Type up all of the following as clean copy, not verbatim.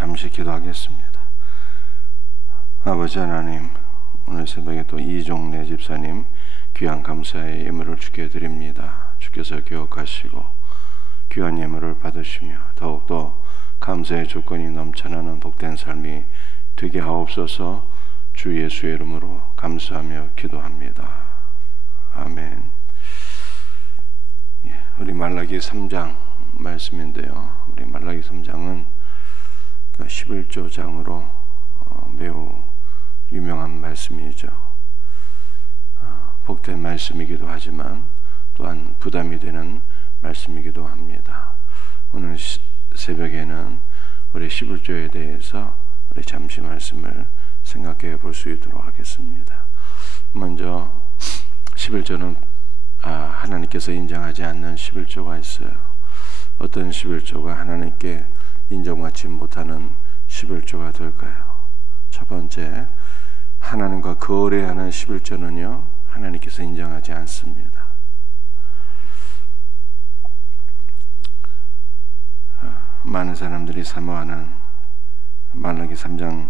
잠시 기도하겠습니다. 아버지 하나님, 오늘 새벽에 또 이종래 집사님 귀한 감사의 예물을 주께 드립니다. 주께서 기억하시고 귀한 예물을 받으시며 더욱더 감사의 조건이 넘쳐나는 복된 삶이 되게 하옵소서. 주 예수의 이름으로 감사하며 기도합니다. 아멘. 우리 말라기 3장 말씀인데요, 우리 말라기 3장은 11조 장으로 매우 유명한 말씀이죠. 복된 말씀이기도 하지만 또한 부담이 되는 말씀이기도 합니다. 오늘 새벽에는 우리 11조에 대해서 우리 잠시 말씀을 생각해 볼 수 있도록 하겠습니다. 먼저 11조는 하나님께서 인정하지 않는 11조가 있어요. 어떤 11조가 하나님께 인정받지 못하는 11조가 될까요? 첫 번째, 하나님과 거래하는 11조는요, 하나님께서 인정하지 않습니다. 많은 사람들이 사모하는 말라기 3장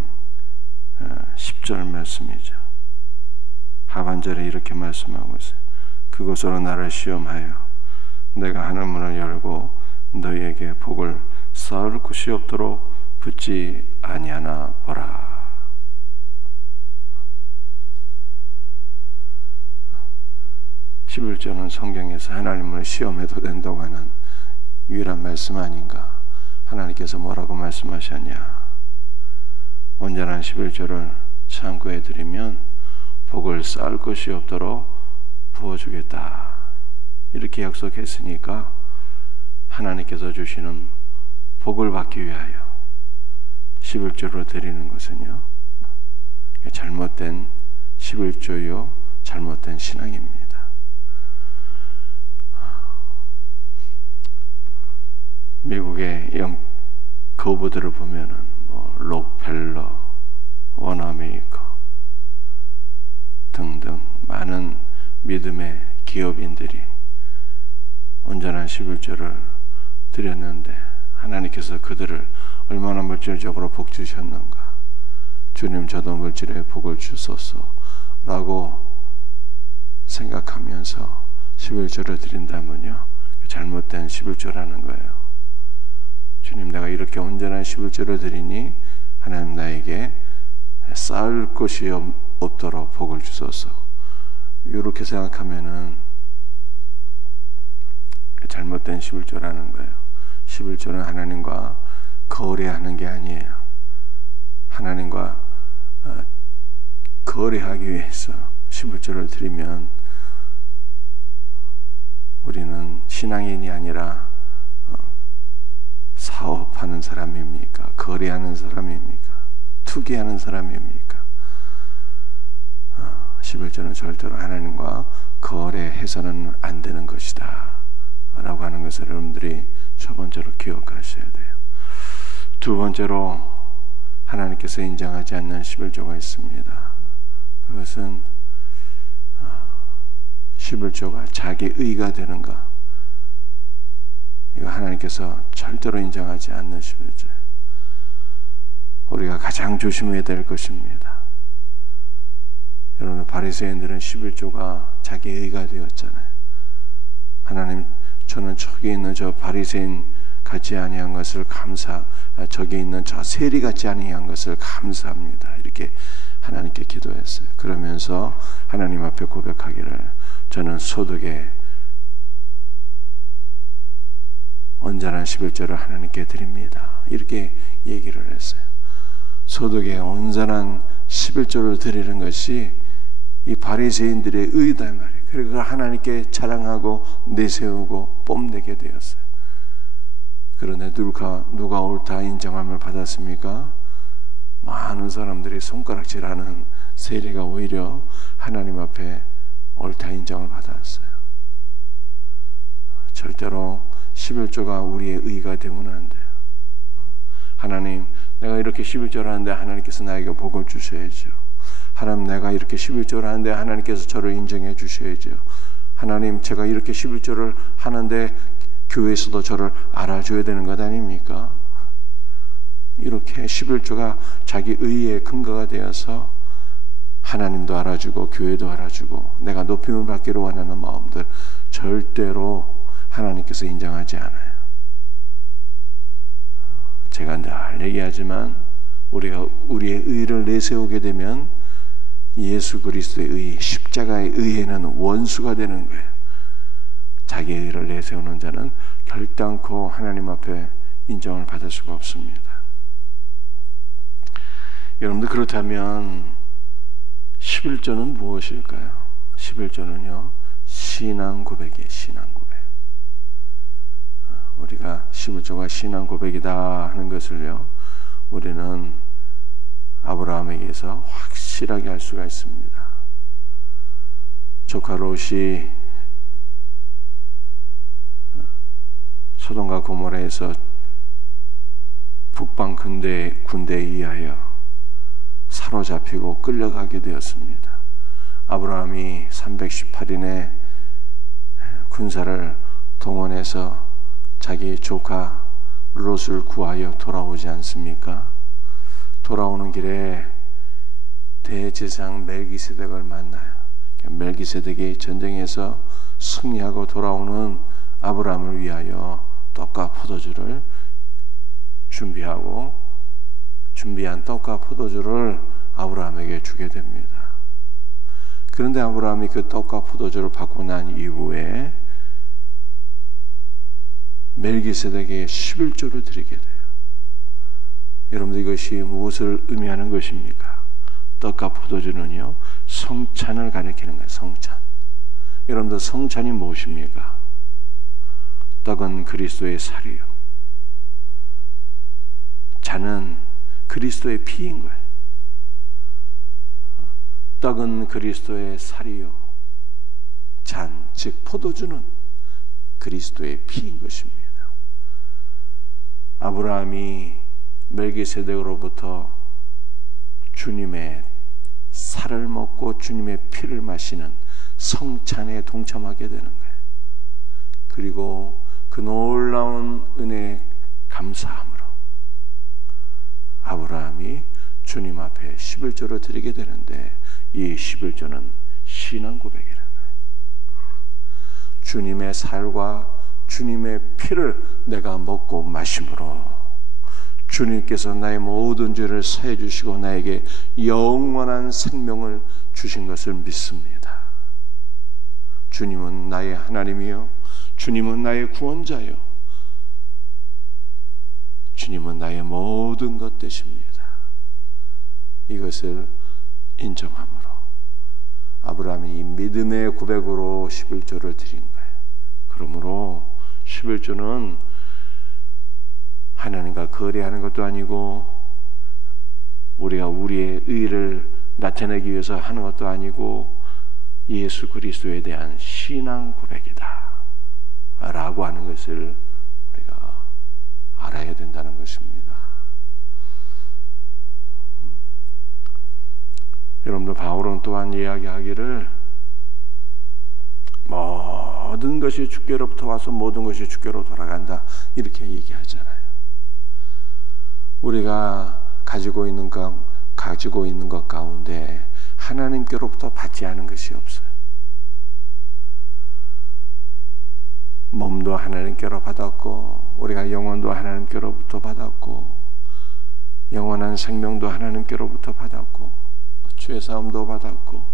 10절 말씀이죠. 하반절에 이렇게 말씀하고 있어요. 그것으로 나를 시험하여 내가 하늘문을 열고 너희에게 복을 쌓을 곳이 없도록 붙지 아니하나 보라. 11조는 성경에서 하나님을 시험해도 된다고 하는 유일한 말씀 아닌가? 하나님께서 뭐라고 말씀하셨냐? 온전한 11조를 창고에 드리면 복을 쌓을 것이 없도록 부어주겠다. 이렇게 약속했으니까 하나님께서 주시는 복을 받기 위하여 11조로 드리는 것은요, 잘못된 11조요, 잘못된 신앙입니다. 미국의 거부들을 보면은 록펠러, 원어메이커 등등 많은 믿음의 기업인들이 온전한 11조를 드렸는데 하나님께서 그들을 얼마나 물질적으로 복 주셨는가. 주님, 저도 물질에 복을 주소서 라고 생각하면서 11조를 드린다면요, 잘못된 11조라는 거예요. 주님, 내가 이렇게 온전한 11조를 드리니 하나님 나에게 쌓을 곳이 없도록 복을 주소서. 이렇게 생각하면은 잘못된 11조라는 거예요. 11조는 하나님과 거래하는 게 아니에요. 하나님과 거래하기 위해서 11조를 드리면 우리는 신앙인이 아니라 사업하는 사람입니까? 거래하는 사람입니까? 투기하는 사람입니까? 11조는 절대로 하나님과 거래해서는 안 되는 것이다 라고 하는 것을 여러분들이 첫 번째로 기억하셔야 돼요. 두 번째로 하나님께서 인정하지 않는 11조가 있습니다. 그것은 11조가 자기 의가 되는가? 이거 하나님께서 절대로 인정하지 않는 11조예요. 우리가 가장 조심해야 될 것입니다. 여러분, 바리새인들은 11조가 자기 의가 되었잖아요. 하나님, 저는 저기 있는 저 바리새인 같지 아니한 것을 저기 있는 저 세리 같지 아니한 것을 감사합니다. 이렇게 하나님께 기도했어요. 그러면서 하나님 앞에 고백하기를, 저는 소득에 온전한 11조를 하나님께 드립니다. 이렇게 얘기를 했어요. 소득에 온전한 11조를 드리는 것이 이 바리새인들의 의다 말이에요. 그리고 그걸 하나님께 자랑하고 내세우고 뽐내게 되었어요. 그런데 누가 옳다 인정함을 받았습니까? 많은 사람들이 손가락질하는 세리가 오히려 하나님 앞에 옳다 인정을 받았어요. 절대로 11조가 우리의 의가 되면 안 돼요. 하나님, 내가 이렇게 11조를 하는데 하나님께서 나에게 복을 주셔야죠. 하나님, 내가 이렇게 11조를 하는데 하나님께서 저를 인정해 주셔야죠. 하나님, 제가 이렇게 11조를 하는데 교회에서도 저를 알아줘야 되는 것 아닙니까? 이렇게 11조가 자기 의의 근거가 되어서 하나님도 알아주고 교회도 알아주고 내가 높임을 받기를 원하는 마음들 절대로 하나님께서 인정하지 않아요. 제가 늘 얘기하지만 우리가 우리의 의를 내세우게 되면 예수 그리스도의 의, 십자가의 의에는 원수가 되는 거예요. 자기의 의를 내세우는 자는 결단코 하나님 앞에 인정을 받을 수가 없습니다. 여러분들 그렇다면 11조는 무엇일까요? 11조는요 신앙 고백이에요. 신앙 고백. 우리가 11조가 신앙 고백이다 하는 것을요 우리는 아브라함에게서 확실하게 알 수가 있습니다. 조카 롯이 소돔과 고모라에서 북방 군대에 의하여 사로잡히고 끌려가게 되었습니다. 아브라함이 318인의 군사를 동원해서 자기 조카 롯을 구하여 돌아오지 않습니까? 돌아오는 길에 대제사장 멜기세덱을 만나요. 멜기세덱이 전쟁에서 승리하고 돌아오는 아브라함을 위하여 떡과 포도주를 준비한 떡과 포도주를 아브라함에게 주게 됩니다. 그런데 아브라함이 그 떡과 포도주를 받고 난 이후에 멜기세덱에게 11조를 드리게 돼요. 여러분들 이것이 무엇을 의미하는 것입니까? 떡과 포도주는요 성찬을 가리키는 거예요. 성찬. 여러분들 성찬이 무엇입니까? 떡은 그리스도의 살이요, 잔은 그리스도의 피인 거예요. 떡은 그리스도의 살이요, 잔, 즉 포도주는 그리스도의 피인 것입니다. 아브라함이 멜기세덱으로부터 주님의 살을 먹고 주님의 피를 마시는 성찬에 동참하게 되는 거예요. 그리고 그 놀라운 은혜에 감사함으로 아브라함이 주님 앞에 11조를 드리게 되는데 이 11조는 신앙 고백이라는 거예요. 주님의 살과 주님의 피를 내가 먹고 마심으로 주님께서 나의 모든 죄를 사해 주시고 나에게 영원한 생명을 주신 것을 믿습니다. 주님은 나의 하나님이요, 주님은 나의 구원자요, 주님은 나의 모든 것 되십니다. 이것을 인정함으로 아브라함이 이 믿음의 고백으로 11조를 드린 거예요. 그러므로 11조는 하나님과 거래하는 것도 아니고 우리가 우리의 의를 나타내기 위해서 하는 것도 아니고 예수 그리스도에 대한 신앙 고백이다 라고 하는 것을 우리가 알아야 된다는 것입니다. 여러분들 바울은 또한 이야기하기를 모든 것이 주께로부터 와서 모든 것이 주께로 돌아간다 이렇게 얘기하잖아요. 우리가 가지고 있는 것 가운데 하나님께로부터 받지 않은 것이 없어요. 몸도 하나님께로 받았고 우리가 영혼도 하나님께로부터 받았고 영원한 생명도 하나님께로부터 받았고 죄사함도 받았고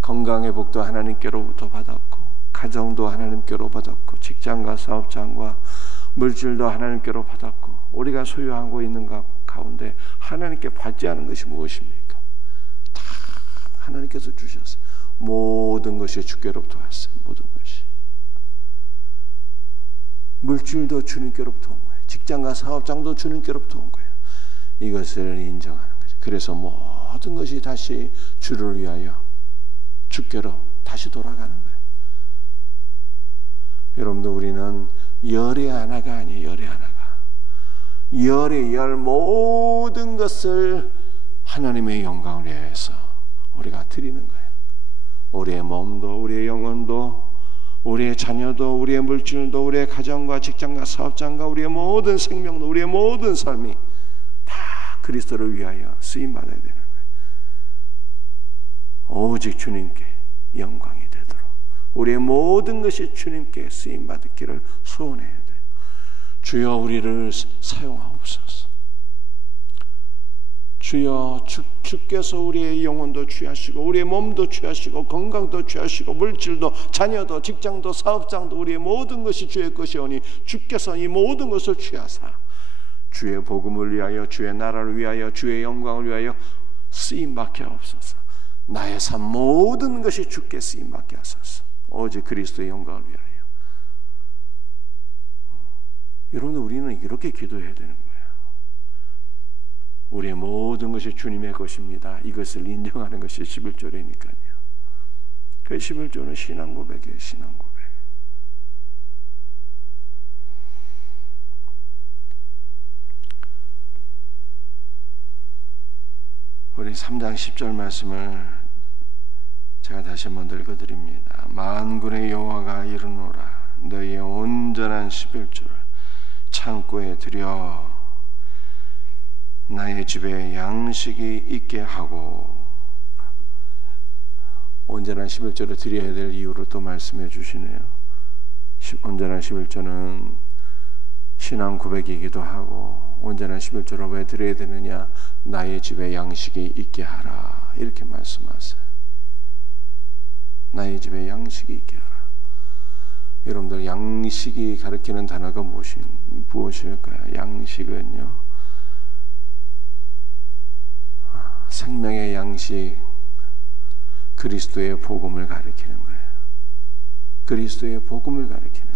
건강의 복도 하나님께로부터 받았고 가정도 하나님께로 받았고 직장과 사업장과 물질도 하나님께로 받았고 우리가 소유하고 있는 것 가운데 하나님께 받지 않은 것이 무엇입니까? 다 하나님께서 주셨어요. 모든 것이 주께로부터 왔어요. 모든 것이. 물질도 주님께로부터 온 거예요. 직장과 사업장도 주님께로부터 온 거예요. 이것을 인정하는 거죠. 그래서 모든 것이 다시 주를 위하여 주께로 다시 돌아가는 거예요. 여러분들 우리는 열의 하나가 아니에요. 열의 하나가 열의 열 모든 것을 하나님의 영광을 위해서 우리가 드리는 거예요. 우리의 몸도 우리의 영혼도 우리의 자녀도 우리의 물질도 우리의 가정과 직장과 사업장과 우리의 모든 생명도 우리의 모든 삶이 그리스도를 위하여 쓰임받아야 되는 거예요. 오직 주님께 영광이 되도록 우리의 모든 것이 주님께 쓰임받기를 소원해야 돼요. 주여 우리를 사용하옵소서. 주여 주께서 우리의 영혼도 취하시고 우리의 몸도 취하시고 건강도 취하시고 물질도 자녀도 직장도 사업장도 우리의 모든 것이 주의 것이오니 주께서 이 모든 것을 취하사 주의 복음을 위하여 주의 나라를 위하여 주의 영광을 위하여 쓰임받게 하옵소서. 나의 삶 모든 것이 주께 쓰임받게 하소서. 오직 그리스도의 영광을 위하여. 여러분, 우리는 이렇게 기도해야 되는 거예요. 우리의 모든 것이 주님의 것입니다. 이것을 인정하는 것이 11조래니까요. 그 11조는 신앙 고백이에요. 신앙 고백. 우리 3장 10절 말씀을 제가 다시 한번 읽어드립니다. 만군의 여호와가 이르노라. 너희의 온전한 11조를 창고에 들여 나의 집에 양식이 있게 하고. 온전한 11조를 드려야 될 이유를 또 말씀해 주시네요. 온전한 11조는 신앙 고백이기도 하고, 온전한 11조를 왜 드려야 되느냐? 나의 집에 양식이 있게 하라, 이렇게 말씀하세요. 나의 집에 양식이 있게 하라. 여러분들, 양식이 가리키는 단어가 무엇일까요? 양식은요, 생명의 양식, 그리스도의 복음을 가리키는 거예요. 그리스도의 복음을 가리키는 거예요.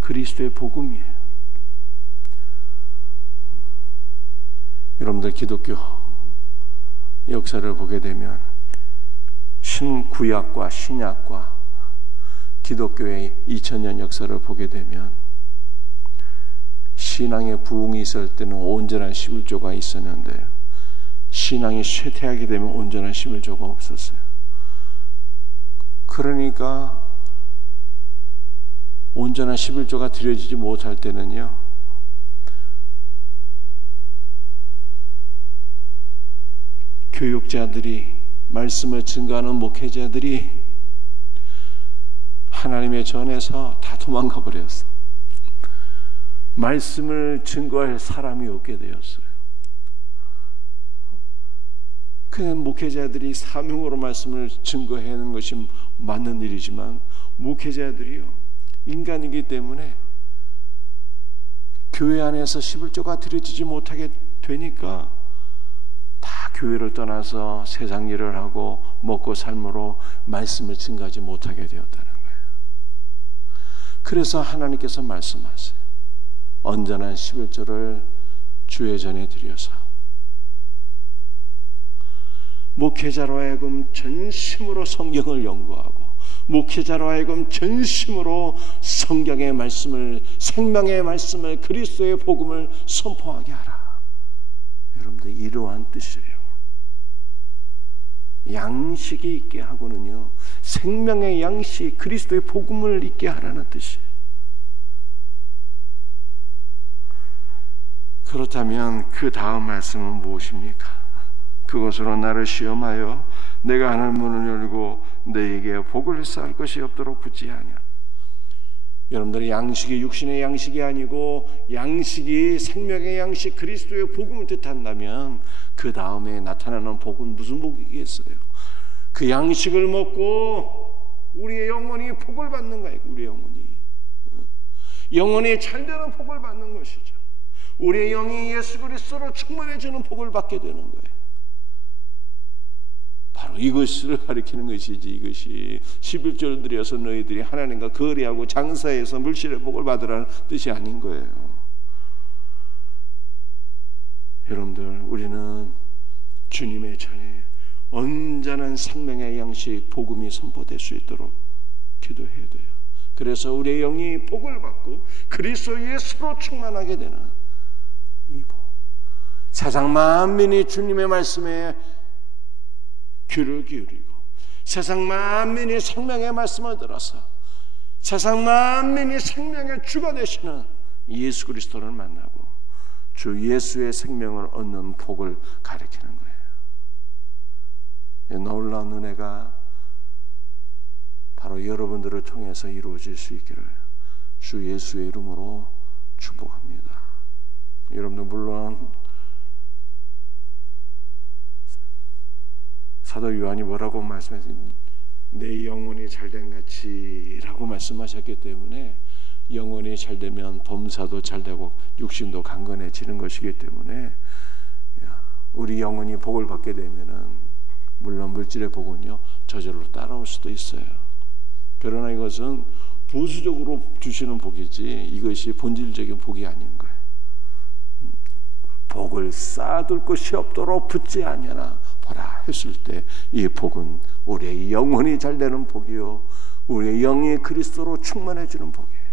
그리스도의 복음이에요. 여러분들, 기독교 역사를 보게 되면 신구약과 신약과 기독교의 2000년 역사를 보게 되면 신앙의 부흥이 있을 때는 온전한 11조가 있었는데요, 신앙이 쇠퇴하게 되면 온전한 11조가 없었어요. 그러니까 온전한 11조가 드려지지 못할 때는요, 교육자들이, 말씀을 증거하는 목회자들이 하나님의 전에서 다 도망가 버렸어. 말씀을 증거할 사람이 없게 되었어요. 그냥 목회자들이 사명으로 말씀을 증거하는 것이 맞는 일이지만, 목회자들이요, 인간이기 때문에 교회 안에서 11조가 드려지지 못하게 되니까 다 교회를 떠나서 세상 일을 하고 먹고 삶으로 말씀을 증거하지 못하게 되었다는 거예요. 그래서 하나님께서 말씀하세요. 온전한 11조를 주의 전에 드려서 목회자로 하여금 전심으로 성경을 연구하고, 목회자로 하여금 전심으로 성경의 말씀을, 생명의 말씀을, 그리스도의 복음을 선포하게 하라. 여러분들, 이러한 뜻이에요. 양식이 있게 하고는요, 생명의 양식, 그리스도의 복음을 있게 하라는 뜻이에요. 그렇다면 그 다음 말씀은 무엇입니까? 그것으로 나를 시험하여 내가 하늘 문을 열고 너에게 복을 쌓을 것이 없도록 붙지하냐. 여러분들의 양식이 육신의 양식이 아니고 양식이 생명의 양식, 그리스도의 복음을 뜻한다면 그 다음에 나타나는 복은 무슨 복이겠어요? 그 양식을 먹고 우리의 영혼이 복을 받는 거예요. 우리의 영혼이 잘되는 복을 받는 것이죠. 우리의 영이 예수 그리스도로 충만해지는 복을 받게 되는 거예요. 바로 이것을 가리키는 것이지, 이것이 11조를 드려서 너희들이 하나님과 거래하고 장사해서 물질의 복을 받으라는 뜻이 아닌 거예요. 여러분들, 우리는 주님의 전에 온전한 생명의 양식, 복음이 선포될 수 있도록 기도해야 돼요. 그래서 우리의 영이 복을 받고 그리스도 예수로 충만하게 되는 이 복. 세상 만민이 주님의 말씀에 귀를 기울이고 세상 만민이 생명의 말씀을 들어서 세상 만민이 생명의 주가 되시는 예수 그리스도를 만나고 주 예수의 생명을 얻는 복을 가리키는 거예요. 이 놀라운 은혜가 바로 여러분들을 통해서 이루어질 수 있기를 주 예수의 이름으로 축복합니다. 여러분들 물론 사도 요한이 뭐라고 말씀했어요? 내 영혼이 잘된 같이 라고 말씀하셨기 때문에 영혼이 잘되면 범사도 잘되고 육신도 강건해지는 것이기 때문에 우리 영혼이 복을 받게 되면은 물론 물질의 복은요 저절로 따라올 수도 있어요. 그러나 이것은 부수적으로 주시는 복이지 이것이 본질적인 복이 아닌 거예요. 복을 쌓아둘 것이 없도록 붙지 아니하나 보라 했을 때 이 복은 우리의 영혼이 잘되는 복이요 우리의 영이 그리스도로 충만해지는 복이에요.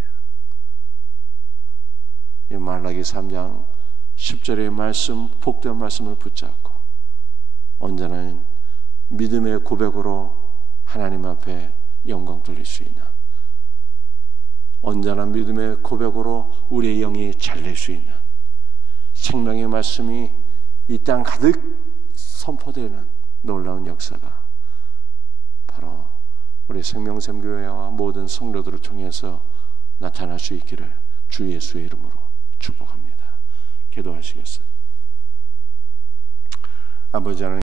이 말라기 3장 10절의 말씀, 복된 말씀을 붙잡고 언제나 믿음의 고백으로 하나님 앞에 영광 돌릴 수 있는, 언제나 믿음의 고백으로 우리의 영이 잘될 수 있는 생명의 말씀이 이 땅 가득 선포되는 놀라운 역사가 바로 우리 생명샘교회와 모든 성도들을 통해서 나타날 수 있기를 주 예수의 이름으로 축복합니다. 기도하시겠어요? 아버지 하나님,